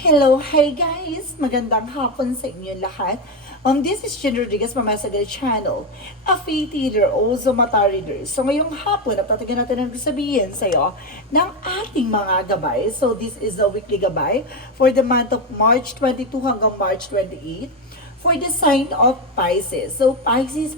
Hello, hi guys! Magandang hapon sa inyo lahat. This is Jen Rodriguez from Masagal Channel, a faith healer, also mata reader. So ngayong hapon, napatagan natin ang sabihin sa iyo ng ating mga gabay. So this is a weekly gabay for the month of March 22 hanggang March 28. For the sign of Pisces. So, Pisces,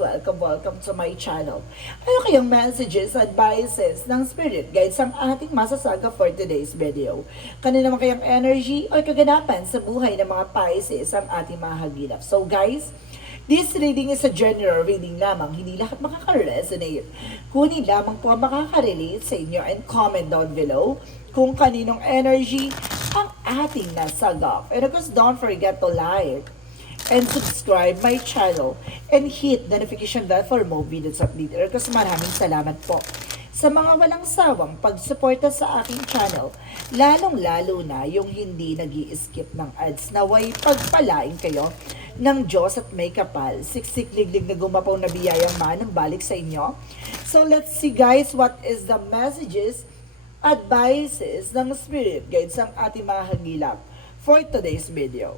welcome to my channel. Ano kayang messages, advices ng Spirit Guides ang ating masasaga for today's video? Kanina naman kayang energy o kaganapan sa buhay ng mga Pisces ang ating mahagilap. So guys, this reading is a general reading lamang, hindi lahat makaka-resonate. Kunin lamang po ang makaka-relate sa inyo and comment down below kung kaninong energy ang ating nasagap. And of course, don't forget to like and subscribe my channel and hit the notification bell for more videos updated. And of course, maraming salamat po sa mga walang sawang pagsuporta sa aking channel, lalong-lalo na yung hindi nag-i-skip ng ads. Naway pagpalain kayo ng Diyos at may kapal, siksik liglig na gumapaw na biyayang manang balik sa inyo. So let's see guys, what is the messages, advices ng Spirit Guides ang ating mga hagilap for today's video.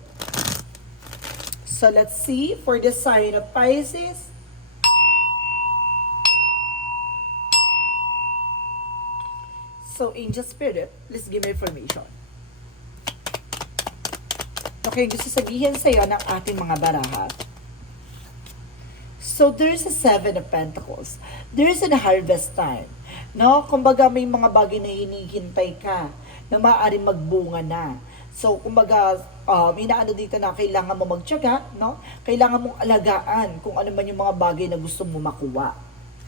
So let's see for the sign of Pisces. So Angel Spirit, please give me information. Okay, gusto sabihin sa iyo ng ating mga baraha. So there's a Seven of Pentacles. There's a harvest time. No, kumbaga may mga bagay na hinihintay ka na maaaring magbunga na. So kumbaga inaano dito na kailangan mo magtiyaga, no? Kailangan mong alagaan kung ano man yung mga bagay na gusto mo makuha.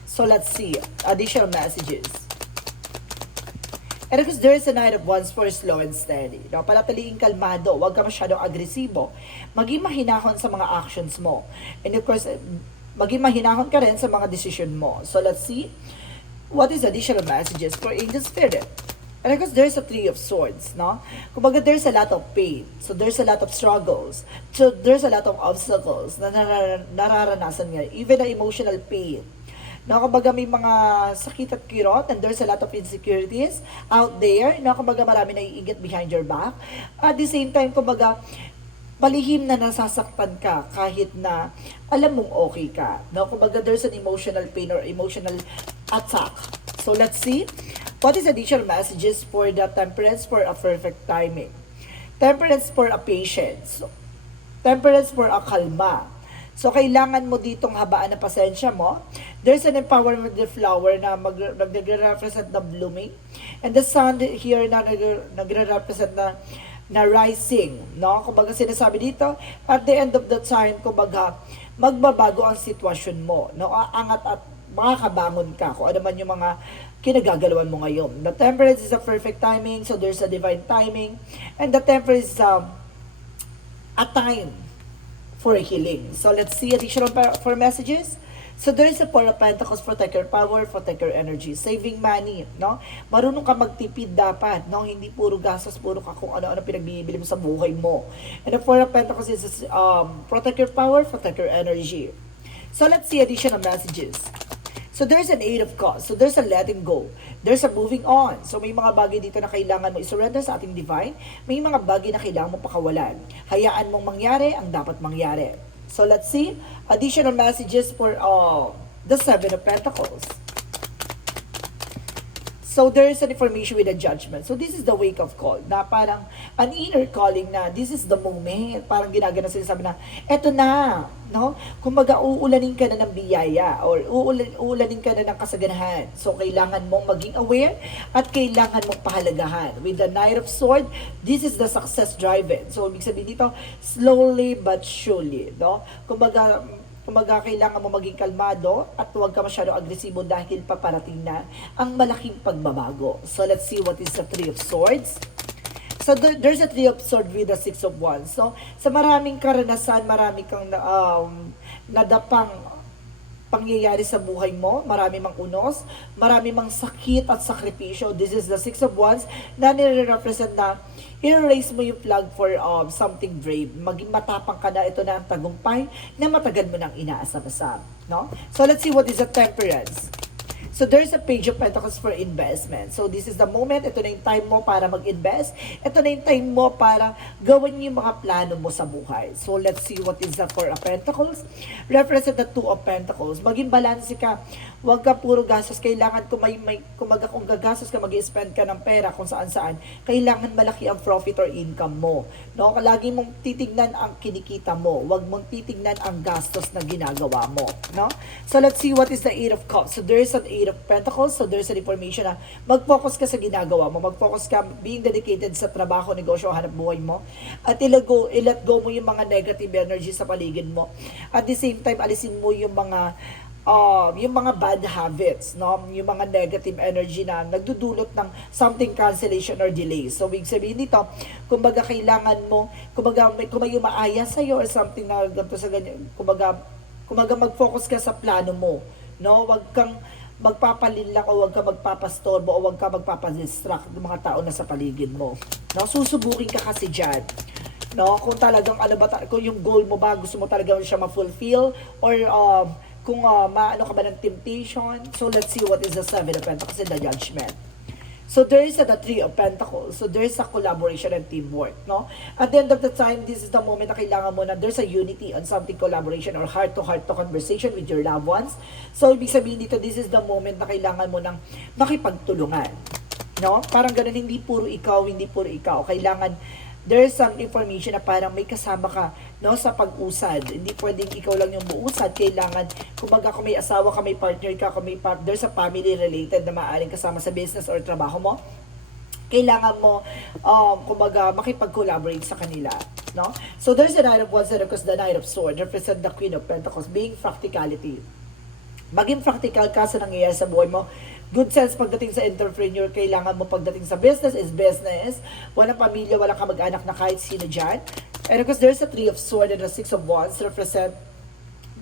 So let's see additional messages. And because there is a Knight of Wands for slow and steady. No, panatiliing kalmado, huwag ka masyadong agresibo. Maging mahinahon sa mga actions mo. And of course, maging mahinahon ka rin sa mga decision mo. So let's see what is additional messages for Angel Spirit. And because there's a Three of Swords, no? Kumbaga there's a lot of pain. So there's a lot of struggles. So there's a lot of obstacles na nararanasan nga. Even the emotional pain. No, kumbaga may mga sakit at kirot and there's a lot of insecurities out there. No, kumbaga marami naiinggit behind your back. At the same time, kumbaga palihim na nasasaktan ka kahit na alam mong okay ka. No, kumbaga there's an emotional pain or emotional attack. So let's see what is additional messages for the Temperance for a perfect timing. Temperance for a patience. Temperance for a kalma. So, kailangan mo ditong habaan na pasensya mo. There's an empowerment of the flower na nagre-represent na blooming. And the sun here na nagre-represent na rising. No? Kumbaga sinasabi dito, at the end of the time, kumbaga, magbabago ang sitwasyon mo. No? Aangat at makakabangon ka kung ano man yung mga kinagagalawan mo ngayon. The temperance is a perfect timing, so there's a divine timing. And the temperance is a time for healing. So let's see additional for messages. So there is a Four of Pentacles, protect your power, protect your energy, saving money, no? Marunong ka magtipid dapat, no? Hindi puro gastos, puro ka kung ano-ano pinagbibili mo sa buhay mo. And the Four of Pentacles is protect your power, protect your energy. So let's see additional messages. So there's an Eight of Cups. So there's a letting go. There's a moving on. So may mga bagay dito na kailangan mo isurrender sa ating divine. May mga bagay na kailangan mo pakawalan. Hayaan mong mangyari ang dapat mangyari. So let's see additional messages for the Seven of Pentacles. So there is an information with a judgment. So this is the wake up call na parang an inner calling na this is the moment. Parang ginagana sinasabi na eto na, no? Kumbaga uulanin ka na ng biyaya or uulanin ka na ng kasaganahan. So kailangan mong maging aware at kailangan mong pahalagahan. With the Knight of Swords, this is the success driven. So ibig sabihin dito, slowly but surely, no? Kumbaga kailangan mo maging kalmado at huwag ka masyado agresibo dahil paparating na ang malaking pagbabago. So let's see what is the Three of Swords. So there's a Three of Swords with the Six of Wands. So sa maraming karanasan, marami kang nadapang pangyayari sa buhay mo, marami mang unos, marami mang sakit at sakripisyo. This is the Six of Wands na nire-represent na i-raise mo yung flag for something brave. Maging matapang ka na, ito na ang tagumpay na matagal mo nang inaasam-asam. No? So let's see what is the Temperance. So there's a Page of Pentacles for investment. So this is the moment, ito na yung time mo para mag-invest. Ito na yung time mo para gawin yung mga plano mo sa buhay. So let's see what is the Four of Pentacles. Represent the Two of Pentacles. Maging balanse ka. Huwag ka puro gastos. Kailangan kung kung gagastos ka, mag-spend ka ng pera kung saan-saan, kailangan malaki ang profit or income mo. No? Lagi mong titignan ang kinikita mo. Huwag mong titignan ang gastos na ginagawa mo. No? So let's see what is the Eight of Cups. So there's an Eight of Pentacles. So there's an information na mag-focus ka sa ginagawa mo. Mag-focus ka being dedicated sa trabaho, negosyo, hanap buhay mo. At i-let go mo yung mga negative energy sa paligid mo. At the same time, alisin mo yung mga bad habits, no? Yung mga negative energy na nagdudulot ng something cancellation or delay. So, ibig sabihin dito, kumbaga kailangan mo, kung may umaaya sa'yo or something na ganito sa ganyan, kumbaga mag-focus ka sa plano mo, no? Huwag kang magpapalinlang o huwag ka magpapastorbo o huwag ka magpapadistract ng mga tao na sa paligid mo. No? Susubukin ka kasi dyan. No? Kung talagang kung yung goal mo ba, gusto mo talaga siya ma-fulfill or kung maano ka ba ng temptation. So let's see what is the Seven of Pentacles and the Judgment. So there is the Three of Pentacles. So there is a collaboration and teamwork, no? At the end of the time, this is the moment na kailangan mo na there's a unity on something, collaboration or heart-to-heart conversation with your loved ones. So ibig sabihin dito, this is the moment na kailangan mo nang makipagtulungan, no? Parang ganun, hindi puro ikaw. Kailangan there's some information na parang may kasama ka, no, sa pag-usad. Hindi pwedeng ikaw lang yung buusad. Kailangan, kumbaga kung may asawa ka, may partner ka, kung may there's a family related na maaaring kasama sa business or trabaho mo, kailangan mo, kumbaga, makipag-collaborate sa kanila, no? So there's the Knight of Wands, because the Knight of Swords represent the Queen of Pentacles, being practicality. Maging practical ka sa nangyayari sa buhay mo. Good sense pagdating sa entrepreneur, kailangan mo pagdating sa business is business. Walang pamilya, walang kamag-anak na kahit sino dyan. And of course, there's a Three of Swords and a Six of Wands represent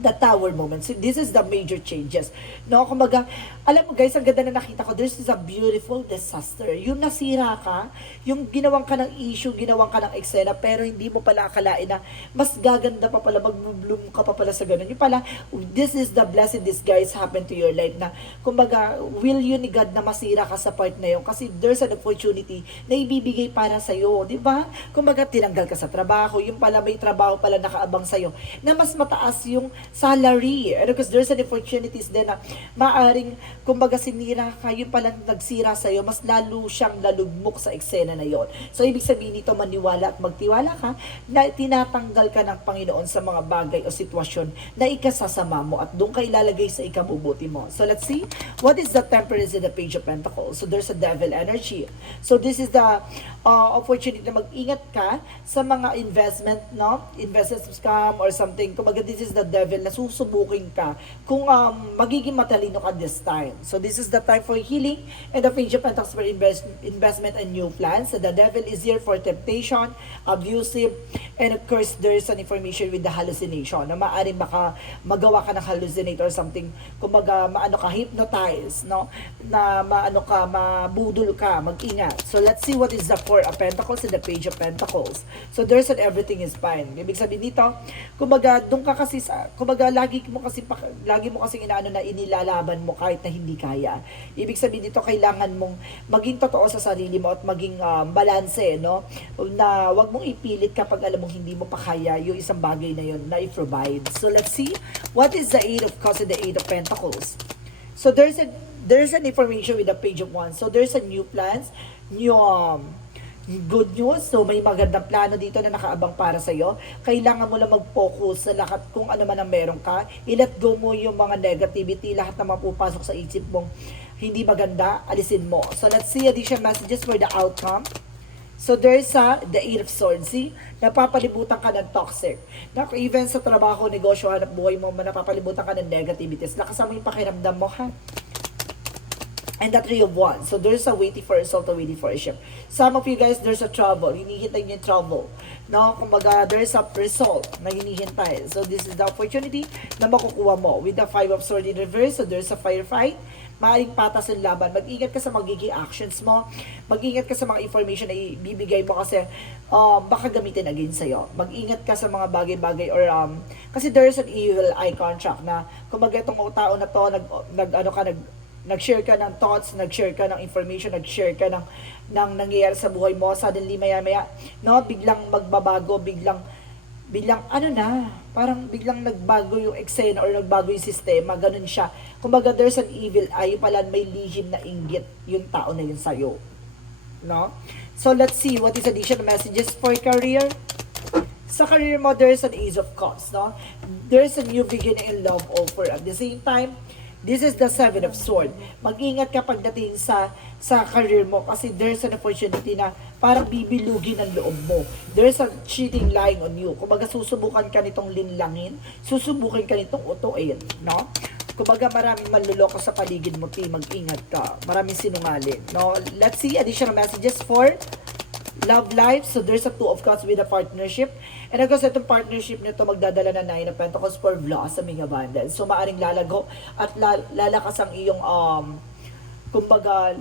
the Tower moment. So this is the major changes. No, kumbaga, alam mo guys, ang ganda na nakita ko, this is a beautiful disaster. Yung nasira ka, yung ginawang ka ng issue, ginawang ka ng eksena, pero hindi mo pala akalain na mas gaganda pa pala, mag-bloom ka pa pala sa ganun. Yung pala, this is the blessed disguise happen to your life na, kumbaga, will you ni God na masira ka sa part na yun? Kasi there's an opportunity na ibibigay para sa'yo, di ba? Kumbaga, tinanggal ka sa trabaho, yung pala may trabaho pala nakaabang sa'yo, na mas mataas yung salary. And because there's an opportunities din na maaring, kumbaga sinira ka, yung palang nagsira sa'yo, mas lalo siyang lalugmok sa eksena na yon. So, ibig sabihin nito, maniwala at magtiwala ka na tinatanggal ka ng Panginoon sa mga bagay o sitwasyon na ikasasama mo at doon ka ilalagay sa ikabubuti mo. So, let's see. What is the Temperance in the Page of Pentacles? So, there's a devil energy. So, this is the opportunity na mag-ingat ka sa mga investment, no? Investment scam or something. Kumbaga, this is the devil na susubukin ka kung magiging matalino ka this time. So this is the time for healing and the Page of Pentacles for investment and new plans. So the devil is here for temptation, abusive, and of course there is an information with the hallucination na maaaring magawa ka ng hallucinate or something, kumbaga maano ka, hypnotize, no? Na maano ka, mabudol ka, mag-ingat. So let's see what is the Four of Pentacles and the Page of Pentacles. So there's an everything is fine. Ibig sabihin dito, kumbaga doon ka kasi sa, kumbaga lagi mo kasi inaano na inilalaban mo kahit na hindi kaya. Ibig sabihin dito, kailangan mong maging totoo sa sarili mo at maging balanse, no? Na wag mong ipilit kapag alam mong hindi mo pa kaya yung isang bagay na yun na i-provide. So let's see, what is the Eight of Cups and the Eight of Pentacles? So there's an information with the Page of Wands. So there's a new plans, new good news. So may magandang plano dito na nakaabang para sa iyo. Kailangan mo lang mag-focus sa lahat kung ano man ang meron ka. I-let go mo yung mga negativity, lahat na mapupasok sa isip mong hindi maganda, alisin mo. So let's see additional messages for the outcome. So there's the Eight of Swords. See, napapalibutan ka ng toxic. Even sa trabaho, negosyo, hanap buhay mo, napapalibutan ka ng negativities. Nakasama yung pakiramdam mo, ha? And the Three of Wands. So there's a waiting for a result, a waiting for a shift. Some of you guys, there's a trouble. Hinihintay nyo yung trouble. No? Kumbaga, there's a result na hinihintay. So this is the opportunity na makukuha mo. With the Five of Swords in reverse, so there's a firefight. Maaring patas yung laban. Mag-ingat ka sa magiging actions mo. Mag-ingat ka sa mga information na ibibigay mo kasi baka gamitin against sa'yo. Mag-ingat ka sa mga bagay-bagay or kasi there's an evil eye contract na kumbaga itong tao na to, nag-share ka ng thoughts, nag-share ka ng information, nag-share ka ng nangyayari sa buhay mo, suddenly maya-maya, no, biglang magbabago, biglang ano na, parang biglang nagbago yung eksena or nagbago yung sistema, ganun siya. Kumbaga, there's an evil eye, pala may lihim na inggit yung tao na yun sa'yo. No? So, let's see, what is additional messages for career? Sa career mo, there's an Ace of Cups, no? There's a new beginning in love offer. At the same time, this is the Seven of Swords. Mag-ingat ka pagdating sa career mo kasi there's an opportunity na parang bibilugin ang loob mo. There's a cheating lying on you. Kumbaga susubukan ka nitong linlangin, susubukan ka nitong utuin, no? Kumbaga maraming manluloko sa paligid mo, mag-ingat ka. Maraming sinungaling, no? Let's see additional messages for love life. So there's a Two of Cups with a partnership. And of course, itong partnership nito magdadala na Nine of Pentacles for blossoming abundance. So maaring lalago at lalakas ang iyong kumbaga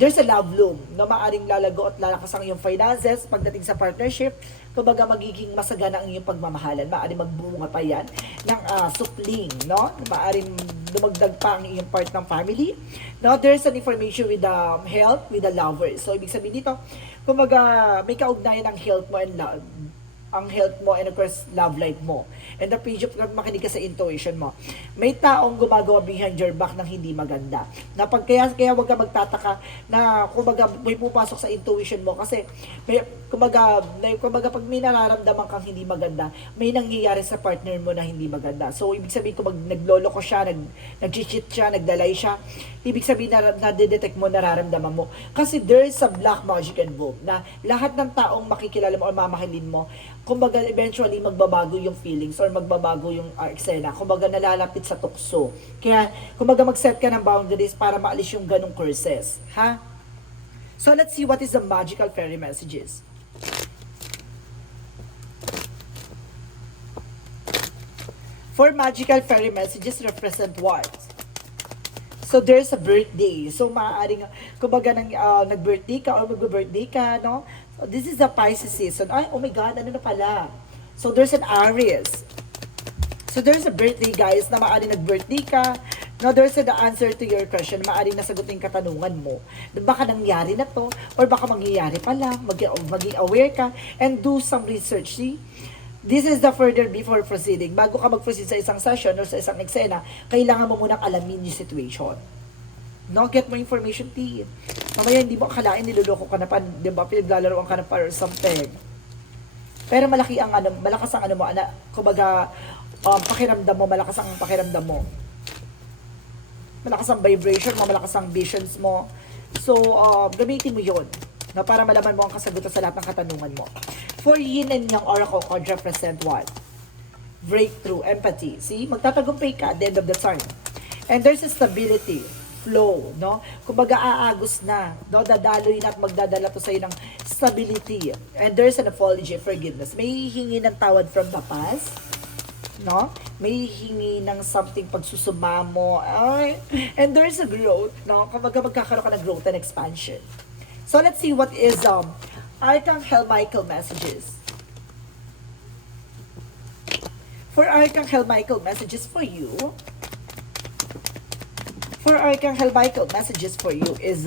there's a love loom na maaring lalago at lalakas ang iyong finances pagdating sa partnership. Kumbaga magiging masagana ang iyong pagmamahalan. Maaring magbunga pa yan ng supling, no? Maaring dumagdag pa ang iyong part ng family. Now, there's an information with the health, with the lover. So, ibig sabihin dito, kumbaga may kaugnayan ng health mo and love, ang health mo and of course love life mo. And the page of makinig ka sa intuition mo. May taong gumagawa behind your back ng hindi maganda. Na kaya wag ka magtataka na kumbaga may pupasok sa intuition mo kasi may, kumbaga pag may nararamdaman kang hindi maganda, may nangyayari sa partner mo na hindi maganda. So ibig sabihin kung naglolo ko siya, nag-cheat siya, nagdalay siya, ibig sabihin na detect mo, nararamdaman mo. Kasi there is a black magic involved na lahat ng taong makikilala mo o mamahalin mo, kumbaga eventually magbabago yung feelings or magbabago yung eksena. Kumbaga nalalapit sa tukso. Kaya kumbaga mag-set ka ng boundaries para maalis yung ganong curses. Ha? So let's see what is the magical fairy messages. For magical fairy messages represent what? So there's a birthday. So maaaring kumbaga nag-birthday ka or mag-birthday ka, no? So this is the Pisces season. Ay, oh my God, ano na pala? So there's an Aries. So there's a birthday, guys, na maaaring nag-birthday ka. Now there's the answer to your question. Maaaring nasagutin yung katanungan mo. Baka nangyari na to or baka mangyayari pa lang. Maging aware ka and do some research. See? This is the further before proceeding. Bago ka mag-proceed sa isang session or sa isang eksena, kailangan mo munang alamin yung situation. No, get more information, T. Mamaya hindi mo akalain niloloko ka na pa, di ba? Pinaglalaroan ka na pa or something. Pero malakas ang mo, kumbaga, pakiramdam mo, malakas ang pakiramdam mo. Malakas ang vibration mo, malakas ang visions mo. So, gamitin mo yun. No, para malaman mo ang kasagutan sa lahat ng katanungan mo. For Yin and Yang Oracle card represent what? Breakthrough, empathy. See? Magtatagumpay ka at the end of the time. And there's a stability, flow, no? Kumbaga aagos na, no? Dadaloy na at magdadala to sa'yo ng stability. And there's an apology, forgiveness. May hihingi ng tawad from the past, no? May hihingi ng something pagsusuma mo. Ay, and there's a growth, no? Kumbaga magkakaroon ka ng growth and expansion. So let's see what is Archangel Michael messages. For Archangel Michael messages for you. For Archangel Michael messages for you is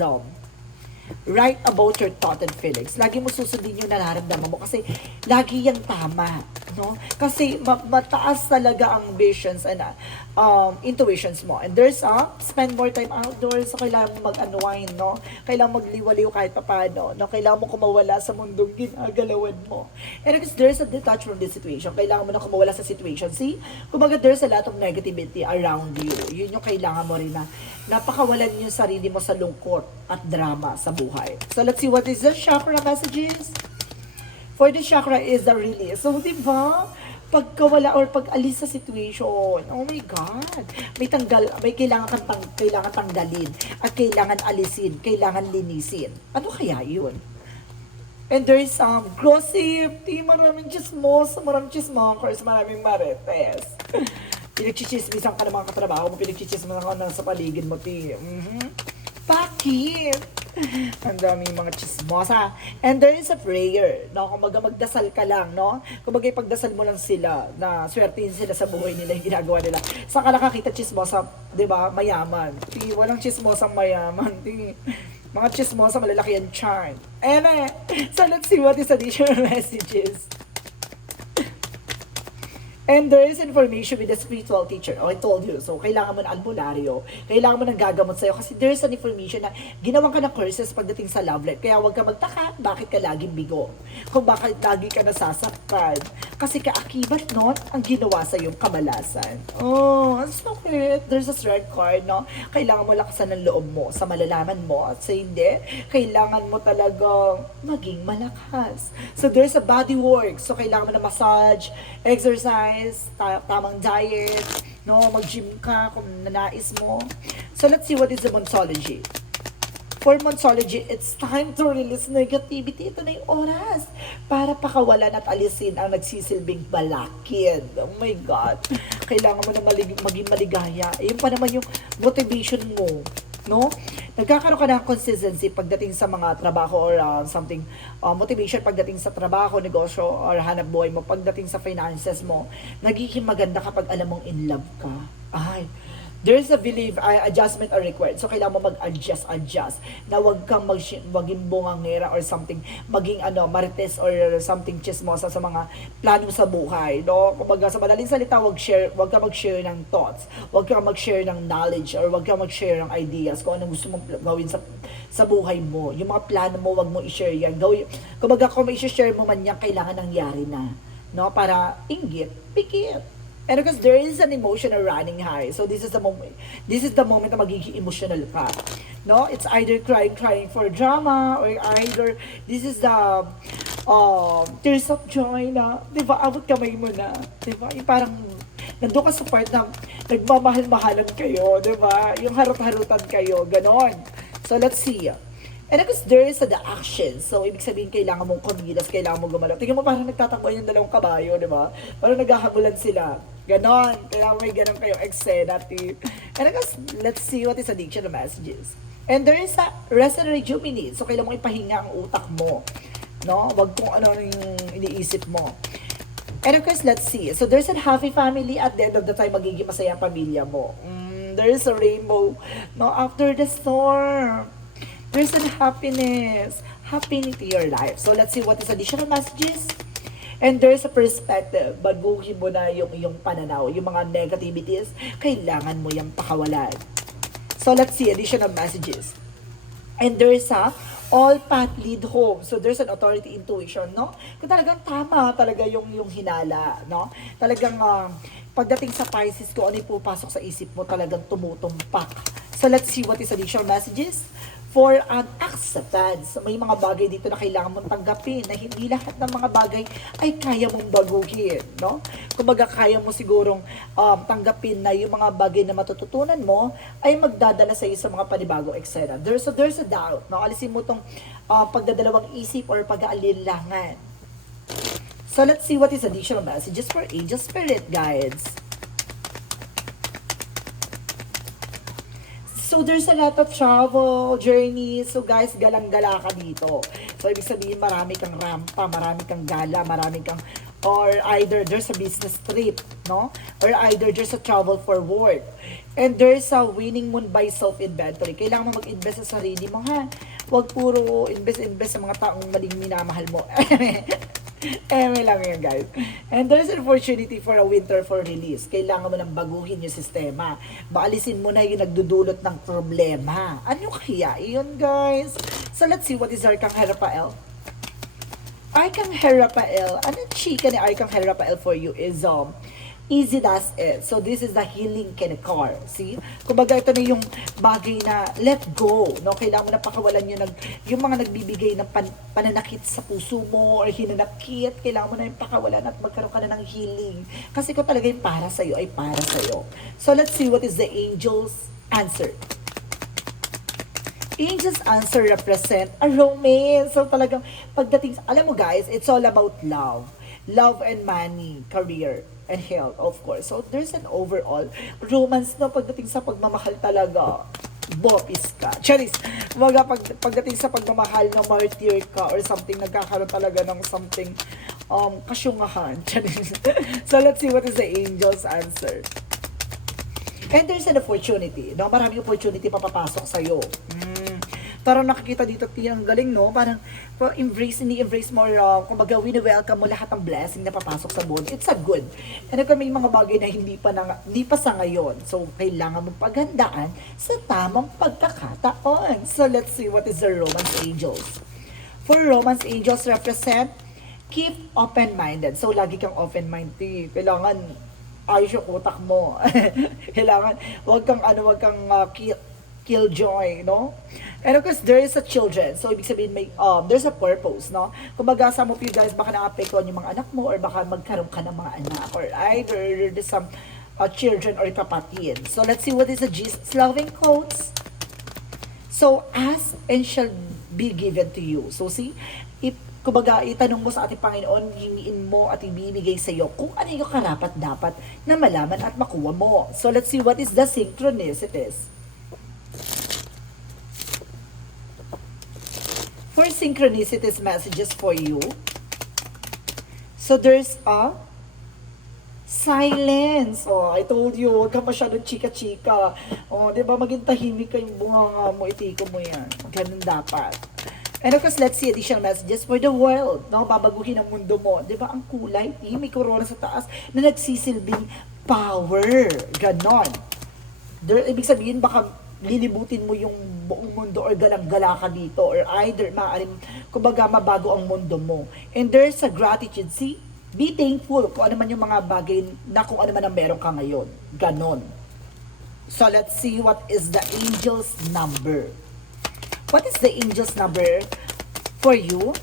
write about your thought and feelings. Lagi mo susundin yung nararamdaman mo kasi lagi yung tama, no? Kasi mataas talaga ang visions and intuitions mo. And there's spend more time outdoors. So kailangan mo mag-unwind, no? Kailangan magliwaliw kahit papaano, no? Kailangan mo kumawala sa mundong ginagalawan mo. And because there's a detach from this situation, kailangan mo na kumawala sa situation. See? Kumbaga there's a lot of negativity around you. Yun yung kailangan mo rin na napakawalan yung sarili mo sa lungkot at drama sa buhay. So let's see what is the chakra messages. For the chakra is the release. So, di ba? Pagkawala or pag-alis sa situation. Oh my God. May kailangan tanggalin at kailangan alisin, kailangan linisin. Ano kaya yun? And there is gossip. Maraming chismos, maraming chismokers, maraming marites. Pinagchichismisan ka ng mga katrabaho mo, pinagchichismisan ka na sa paligid mo, Bakit? Ang daming mga chismosa. And there is a prayer, no? Kumbaga magdasal ka lang, no? Kumbaga ipagdasal mo lang sila na swertihin sila sa buhay nila, yung ginagawa nila. Saka nakakita chismosa, 'di ba? Mayaman. Walang chismosa mayaman. Mga chismosa malalaki ang charm. So let's see what is additional messages. And there is information with the spiritual teacher. Oh, I told you. So, kailangan mo ng albularyo. Kailangan mo ng gagamot sa'yo. Kasi there is an information na ginawan ka ng curses pagdating sa love life. Kaya huwag ka magtaka, bakit ka laging bigo? Kung bakit lagi ka nasasaktan. Kasi kaakibat nun, ang ginawa sa iyong kamalasan. Oh, ang sakit. There's a strength card, no? Kailangan mo lakasan ng loob mo sa malalaman mo. At sa hindi, kailangan mo talaga maging malakas. So, there's a body work. So, kailangan mo na massage, exercise, tamang diet, no, mag-gym ka kung nanais mo. So let's see what is the Monsology. For Monsology, it's time to release negativity. Ito na yung oras para pakawalan at alisin ang nagsisilbing balakid. Oh my God. Kailangan mo na maging maligaya. Ayun pa naman yung motivation mo. No? Nagkakaroon ka ng consistency pagdating sa mga trabaho or something, motivation pagdating sa trabaho, negosyo, or hanap buhay mo, pagdating sa finances mo, nagiging maganda kapag alam mong in love ka. Ay, there's a belief, adjustment are required. So, kailangan mo mag-adjust, na wag kang maging bungangera or something, maging marites or something chismosa sa mga plano sa buhay, no? Kumbaga, sa madaling salita, wag ka mag-share ng thoughts, wag ka mag-share ng knowledge, or wag ka mag-share ng ideas, kung anong gusto mong gawin sa buhay mo. Yung mga plano mo, wag mo i-share yan. Kumbaga, kung may i-share mo man yan, kailangan nangyari na, no? Para inggit, pikit. And because there is an emotional running high. So this is the moment. This is the moment na magiging emotional ka. No? It's either crying for drama, or either this is the tears of joy na, 'di ba? Abot kamay mo na, 'di ba? Yung parang nandoon ka sa part na nagmamahal-mahalan kayo, 'di ba? Yung harot-harutan kayo, ganon. So let's see. And because there is the action. So, ibig sabihin, kailangan mong kumilos, kailangan mong gumalaw. Tingnan mo parang nagtatakbo yung dalawang kabayo, di ba? Parang naghahabulan sila. Ganon. Kailangan may ganon kayong eksena, tip. And because, let's see what is addiction messages. And there is a rest and rejuvenate. So, kailangan mong ipahinga ang utak mo. No? Wag kung ano yung iniisip mo. And of course, let's see. So, there's a happy family. At the end of the time, magiging masaya ang pamilya mo. There is a rainbow. No? After the storm. There's a happiness to your life. So let's see what is additional messages. And there's a perspective. Baguhin mo na yung pananaw. Yung mga negativities, kailangan mo yung pakawalan. So let's see additional messages. And there's a all path lead home. So there's an authority intuition, no? Kung talagang tama talaga yung hinala, no? Talagang pagdating sa Pisces, kung ano yung pupasok sa isip mo, talagang tumutumpak. So let's see what is additional messages. For an acceptance. May mga bagay dito na kailangan mong tanggapin, na hindi lahat ng mga bagay ay kaya mong baguhin, no? Kumbaga, kaya mo sigurong tanggapin na yung mga bagay na matututunan mo ay magdadala sa iyo sa mga panibago, etc. There's a doubt, no? Alisin mo tong pagdadalawang isip or pag-aalinlangan. So, let's see what is additional messages for angel spirit guides. So, there's a lot of travel, journey. So, guys, galang-gala ka dito. So, ibig sabihin, marami kang rampa, marami kang gala, marami kang, or either there's a business trip, no? Or either there's a travel for work. And there's a winning moon by self-inventory. Kailangan mo mag-invest sa sarili mo, ha? Huwag puro invest sa mga taong maling minamahal mo. Lang yan, guys. And there's an opportunity for a winter for release. Kailangan mo nang baguhin yung sistema. Maalisin mo na yung nagdudulot ng problema. Ano kaya? Iyon, guys. So, let's see what is Arcangel Raphael. Arcangel Raphael, anong chika ni Arcangel Raphael for you is easy does it. So, this is the healing kinikar. See? Kumbaga, ito na yung bagay na let go. No? Kailangan mo na pakawalan yung mga nagbibigay ng pananakit sa puso mo or hinanakit. Kailangan mo na yung pakawalan at magkaroon ka na ng healing. Kasi kung talaga yung para sa'yo, ay para sa'yo. So, let's see what is the angel's answer. Angel's answer represent a romance. So, talagang pagdating, alam mo guys, it's all about love. Love and money, career, and health, of course. So, there's an overall romance na pagdating sa pagmamahal talaga. bopis ka. Charis, mga pagdating sa pagmamahal na martyr ka or something, nagkakaroon talaga ng something kasyungahan. Charis. So let's see what is the angel's answer. And there's an opportunity, no? Maraming opportunity papapasok sa'yo. Parang nakikita dito, ang galing, no? Parang ni-embrace mo, kumbaga, wini-welcome mo lahat ng blessing na papasok sa buwan. It's a good. And kung may mga bagay na hindi pa sa ngayon. So, kailangan mong paghandaan sa tamang pagkakataon. So, let's see what is the Romance Angels. For Romance Angels represent, keep open-minded. So, lagi kang open-minded. Kailangan, ayos yung utak mo. Kailangan, wag kang killjoy, no? And of course, there is a children. So, ibig sabihin, there's a purpose, no? Kumbaga, some of you guys, baka na-apektuhan yung mga anak mo or baka magkaroon ka ng mga anak or either there's some children or kapatid. So, let's see what is the Jesus loving quotes. So, ask and shall be given to you. So, see, kumbaga, itanong mo sa ating Panginoon, hingiin mo at ibibigay sa iyo kung ano yung karapat-dapat na malaman at makuha mo. So, let's see what is the synchronicities. For synchronicities messages for you, so there's a silence. Oh, I told you, huwag ka masyadong chika-chika. Oh, di ba, maging tahimik ka yung bunga mo, itiko mo yan. Ganun dapat. And of course, let's see additional messages for the world. No? Babaguhin ang mundo mo. Di ba, ang kulay, may corona sa taas na nagsisilbing power. Ganon. Ibig sabihin, baka lilibutin mo yung buong mundo or galang-gala ka dito or either kumbaga mabago ang mundo mo. And there's a gratitude. See? Be thankful kung ano man yung mga bagay na kung ano man ang meron ka ngayon. Ganon. So let's see what is the angel's number. What is the angel's number for you?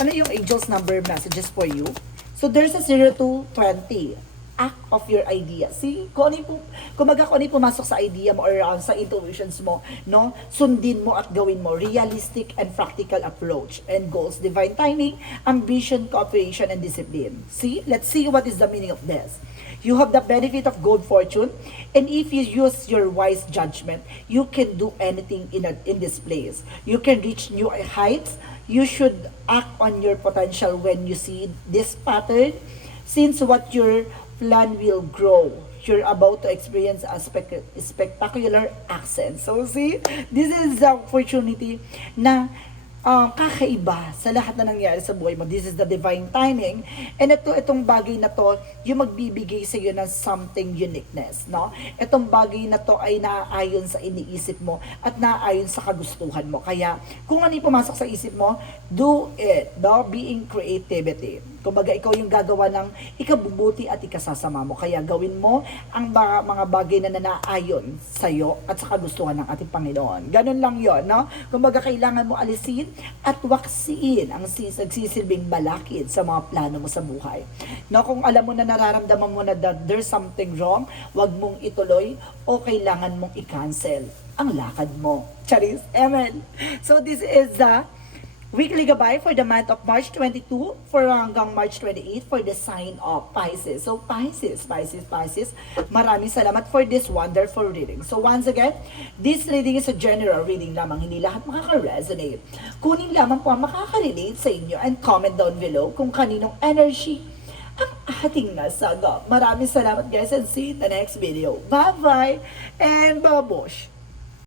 Ano yung angel's number messages for you? So there's a 0 to 20. Act of your idea. See, kung ano yung pumasok sa idea mo or sa intuitions mo, no? Sundin mo at gawin mo. Realistic and practical approach and goals, divine timing, ambition, cooperation, and discipline. See, let's see what is the meaning of this. You have the benefit of good fortune, and if you use your wise judgment, you can do anything in this place. You can reach new heights. You should act on your potential when you see this pattern, since what your plan will grow. You're about to experience a spectacular accent. So see, this is the opportunity na kakaiba sa lahat na nangyari sa buhay mo. This is the divine timing. And itong bagay na to, yung magbibigay sa iyo ng something uniqueness, no? Itong bagay na to ay naaayon sa iniisip mo at naaayon sa kagustuhan mo. Kaya, kung ano yung pumasok sa isip mo, do it, no? Being creativity. Kumbaga, ikaw yung gagawa ng ikabubuti at ikasasama mo. Kaya gawin mo ang mga bagay na nanaayon sa'yo at sa kagustuhan ng ating Panginoon. Ganun lang yon, no? Kumbaga, kailangan mo alisin at waksiin ang nagsisilbing balakid sa mga plano mo sa buhay. No, kung alam mo na nararamdaman mo na that there's something wrong, wag mong ituloy o kailangan mong i-cancel ang lakad mo. Charis, amen. So this is the weekly gabay for the month of March 22 for hanggang March 28 for the sign of Pisces. So Pisces, maraming salamat for this wonderful reading. So once again, this reading is a general reading lamang. Hindi lahat makaka-resonate. Kunin lamang po ang makaka-relate sa inyo and comment down below kung kaninong energy ang ating nasaga. Maraming salamat guys and see you in the next video. Bye-bye and babush!